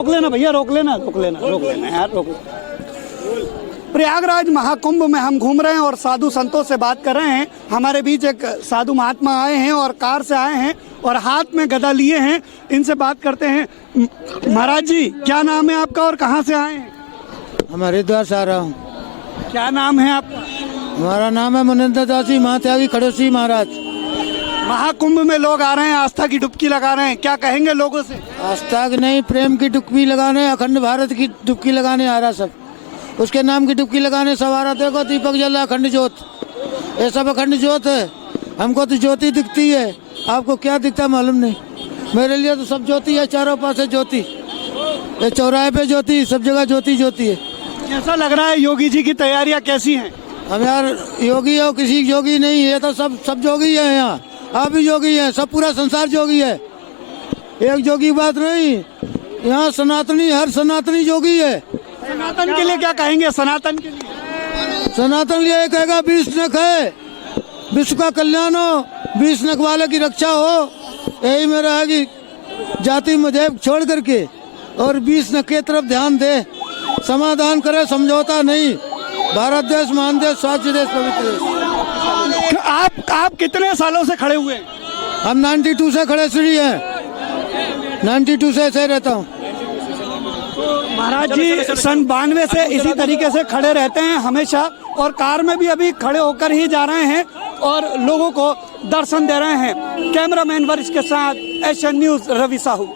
रोक लेना भैया, रोक लेना यार, रोक। प्रयागराज महाकुंभ में हम घूम रहे हैं और साधु संतों से बात कर रहे हैं। हमारे बीच एक साधु महात्मा आए हैं और कार से आए हैं और हाथ में गदा लिए हैं। इनसे बात करते हैं। महाराज जी, क्या नाम है आपका और कहाँ से आए हैं? हम हरिद्वार से आ रहा हूँ। क्या नाम है आपका? हमारा नाम है मुनिंदर दास जी महात्यागी खड़ोसी महाराज। महाकुंभ में लोग आ रहे हैं, आस्था की डुबकी लगा रहे हैं, क्या कहेंगे लोगों से? आस्था की नहीं, प्रेम की डुबकी लगाने, अखंड भारत की डुबकी लगाने आ रहा सब। उसके नाम की डुबकी लगाने सब आ रहा। देखो दीपक जला, अखंड ज्योत, ये सब अखंड ज्योत है। हमको तो ज्योति दिखती है, आपको क्या दिखता है मालूम नहीं। मेरे लिए तो सब ज्योति है, चारों पास है ज्योति। ये चौराहे पे ज्योति, सब जगह ज्योति ज्योति है। कैसा लग रहा है? योगी जी की तैयारियां कैसी हैं? हम यार योगी हो, किसी योगी नहीं है, तो सब जोगी है। यहाँ आप भी जोगी हैं, सब पूरा संसार जोगी है। एक जोगी बात नहीं, यहाँ सनातनी, हर सनातनी जोगी है। सनातन के लिए क्या कहेंगे? सनातन के लिए सनातन लिए कहेगा 20 नख है, विश्व का कल्याण हो, 20 नख वाले की रक्षा हो। यही मेरा है कि जाति मजहब छोड़ करके और 20 नख की तरफ ध्यान दे, समाधान करे, समझौता नहीं। भारत देश महान देश, स्वच्छ देश, पवित्र देश। आप कितने सालों से खड़े हुए हैं? हम 92 से खड़े श्री हैं, 92 से ऐसे रहता हूँ। महाराज जी सन 92 से इसी तरीके से खड़े रहते हैं हमेशा, और कार में भी अभी खड़े होकर ही जा रहे हैं और लोगों को दर्शन दे रहे हैं। कैमरामैन वरिष्ठ के साथ एशियन न्यूज रवि साहू।